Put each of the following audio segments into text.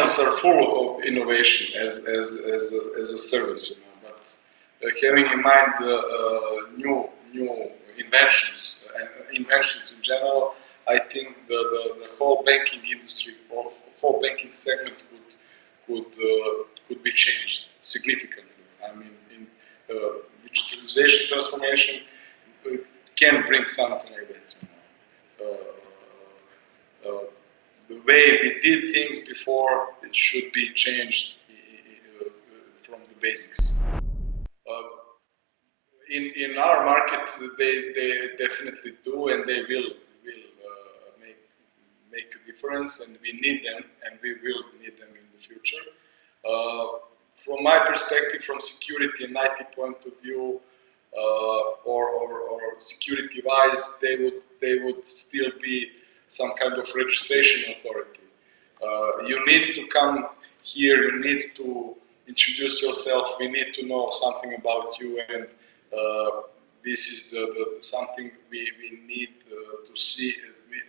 channels are full of innovation as a service, but having in mind new inventions and inventions in general, I think the whole banking industry or whole banking segment could be changed significantly. I mean, in digitalization transformation can bring something like that. The way we did things before, it should be changed from the basics. In our market, they definitely do, and they will make a difference, and we need them, and we will need them in the future. From my perspective, from security and IT point of view, or security-wise, they would still be some kind of registration authority. You need to come here, you need to introduce yourself, we need to know something about you, and this is something we need to see.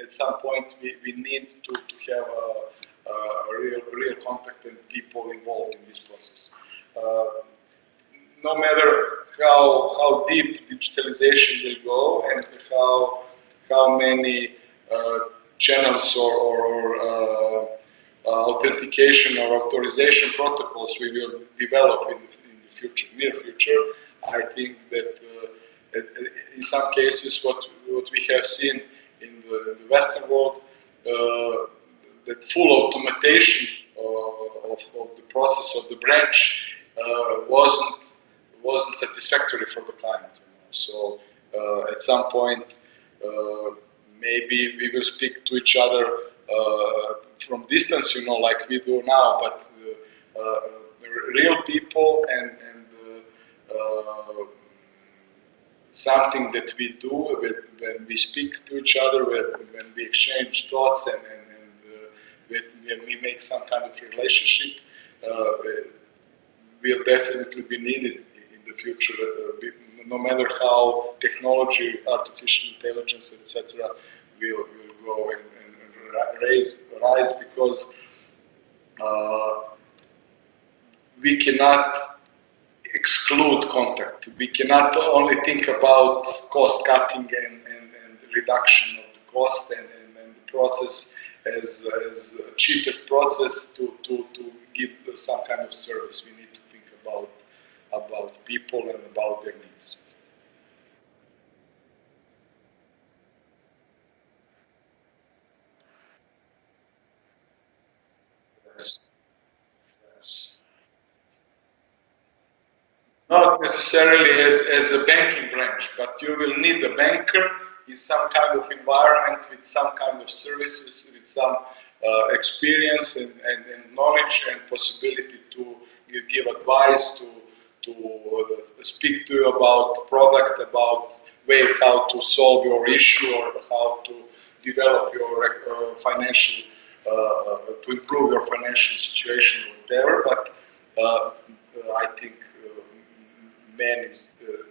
At some point, we need to have a real contact and people involved in this process. No matter how deep digitalization will go and how many channels or authentication or authorization protocols we will develop in the future, near future, I think that in some cases what we have seen in the Western world, that full automation of the process of the branch wasn't satisfactory for the client. So at some point, maybe we will speak to each other from distance, like we do now, but real people and something that we do when we speak to each other, when we exchange thoughts and when we make some kind of relationship, will definitely be needed in the future, no matter how technology, artificial intelligence, etc., will go and rise, because we cannot exclude contact. We cannot only think about cost cutting and reduction of the cost and the process as cheapest process to give some kind of service. We need to think about people and about their needs. Yes. Not necessarily as a banking branch, but you will need a banker in some kind of environment with some kind of services, with some experience and knowledge and possibility to give advice, to speak to you about product, about way how to solve your issue or how to develop your financial, to improve your financial situation, whatever. But I think man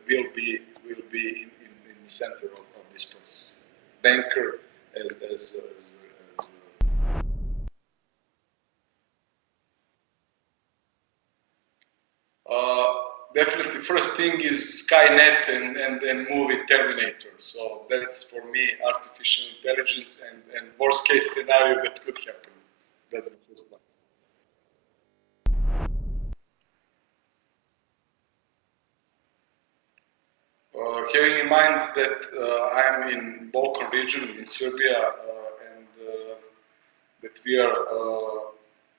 will be in the center of this process. Banker as definitely first thing is Skynet and movie Terminator. So that's for me artificial intelligence and worst case scenario that could happen. That's the first one. Having in mind that I'm in Balkan region in Serbia and that we are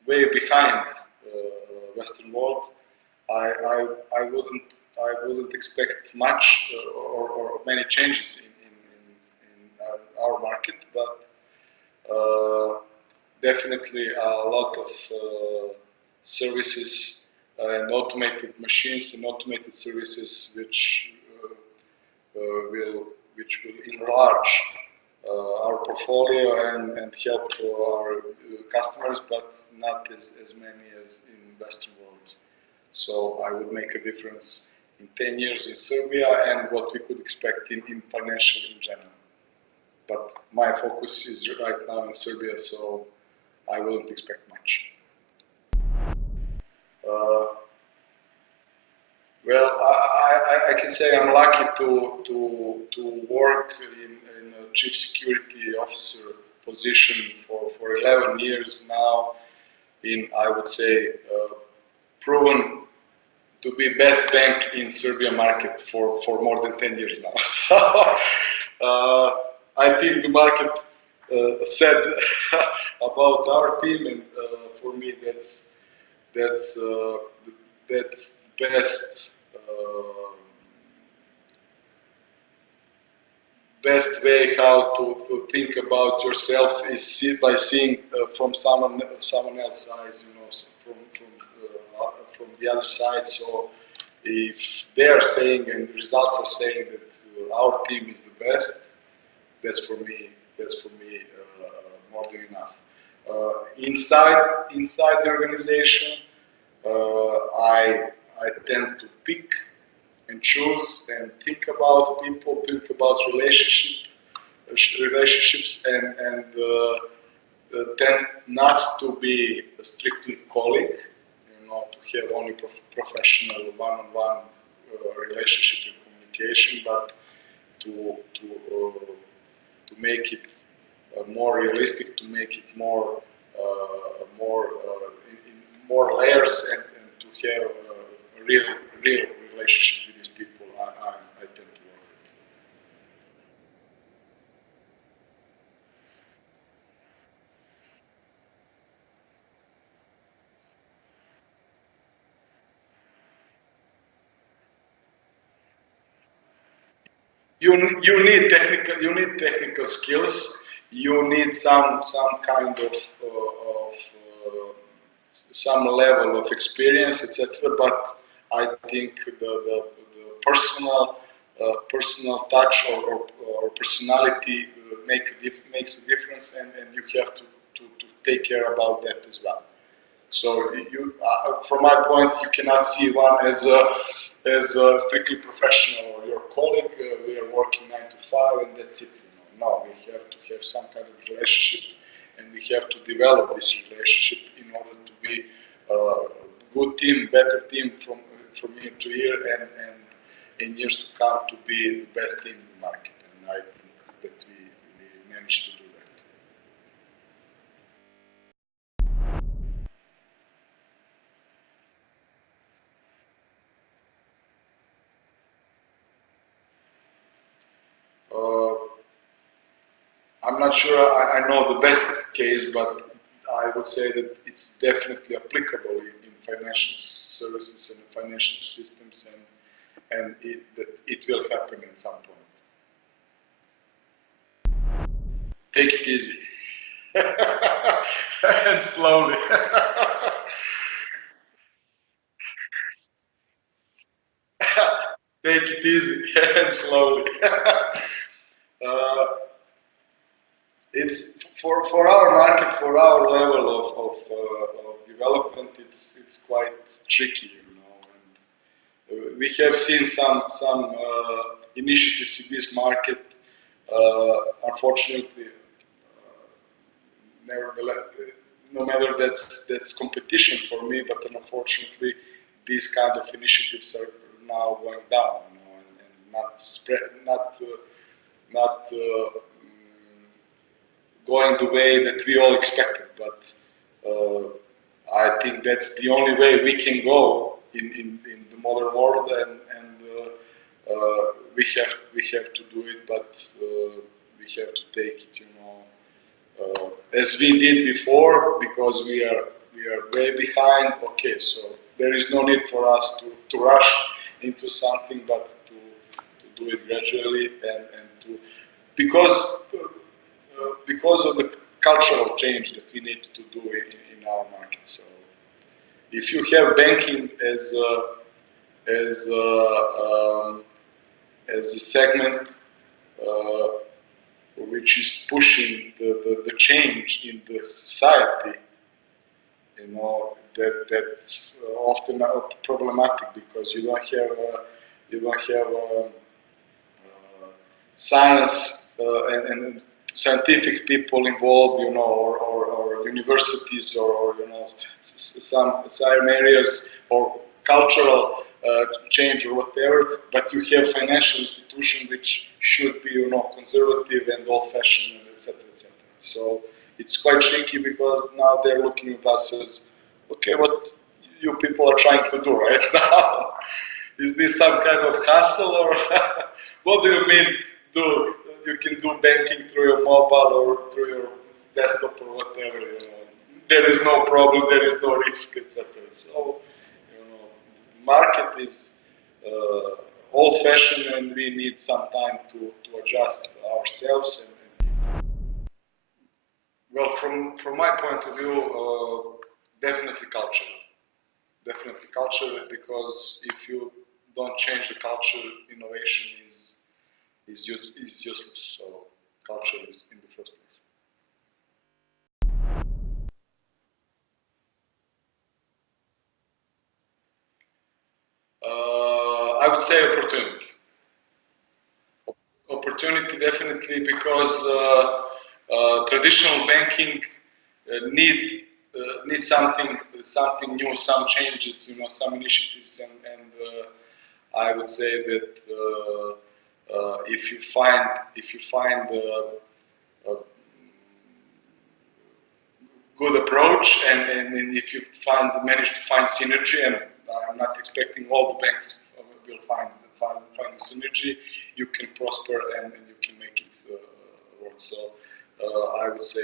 way behind Western world, I wouldn't expect much or many changes in our market, but definitely a lot of services and automated machines and automated services which will enlarge our portfolio and help our customers, but not as many as in Western world. So I would make a difference in 10 years in Serbia and what we could expect in financial in general. But my focus is right now in Serbia, so I wouldn't expect much. Uh, well, I can say I'm lucky to work in a chief security officer position for 11 years now in, I would say, proven to be best bank in Serbia market for more than 10 years now. So I think the market said about our team, and for me that's that's best best way how to think about yourself is by seeing from someone else's eyes, you know, so from the other side. So if they are saying and the results are saying that our team is the best, that's for me more than enough. Inside the organization, I tend to pick and choose and think about people, think about relationships, and tend not to be a strictly colleague, you know, to have only professional one-on-one relationship and communication, but to make it more realistic, to make it more in more layers, and to have a real relationship with these people. I tend to work with. You need technical skills. You need some kind of some level of experience, etc. But I think the personal touch or personality makes a difference, and you have to take care about that as well. So from my point, you cannot see one as a strictly professional or your colleague. We are working 9 to 5, and that's it. You know. No, we have to have some kind of relationship, and we have to develop this relationship in order to be a good team, better team from year to year, and in years to come to be the best team in the market. And I think that we managed to do that. Uh, I'm not sure I know the best case, but I would say that it's definitely applicable in financial services and financial systems, and that it will happen at some point. Take it easy and slowly. Take it easy and slowly. uh, it's for our market, for our level of development, it's quite tricky, you know. And we have seen some initiatives in this market. Unfortunately, nevertheless, no matter that's competition for me, but unfortunately, these kind of initiatives are now going down, you know, and not spread, not going the way that we all expected. But I think that's the only way we can go in the modern world, and we have to do it, but we have to take it, you know, as we did before, because we are way behind. Okay, so there is no need for us to rush into something, but to do it gradually, and to because of the cultural change that we need to do in our market. So if you have banking as as a segment uh, which is pushing the change in the society, you know, that's often problematic, because you don't have science and scientific people involved, you know, or universities, or you know, some areas, or cultural change or whatever. But you have financial institution which should be, you know, conservative and old-fashioned, and etc., etc. So it's quite tricky because now they're looking at us as, okay, what you people are trying to do right now? Is this some kind of hassle, or what do you mean? You can do banking through your mobile or through your desktop or whatever? You know, there is no problem, there is no risk, etc. So, you know, the market is old-fashioned, and we need some time to adjust ourselves. Well, from my point of view, definitely culture. Definitely culture, because if you don't change the culture, innovation is useless. So culture is in the first place. I would say opportunity. Opportunity, definitely, because traditional banking need something new, some changes, you know, some initiatives, and I would say that if you find a good approach, and if you manage to find synergy, and I'm not expecting all the banks will find the synergy, you can prosper, and you can make it work. So I would say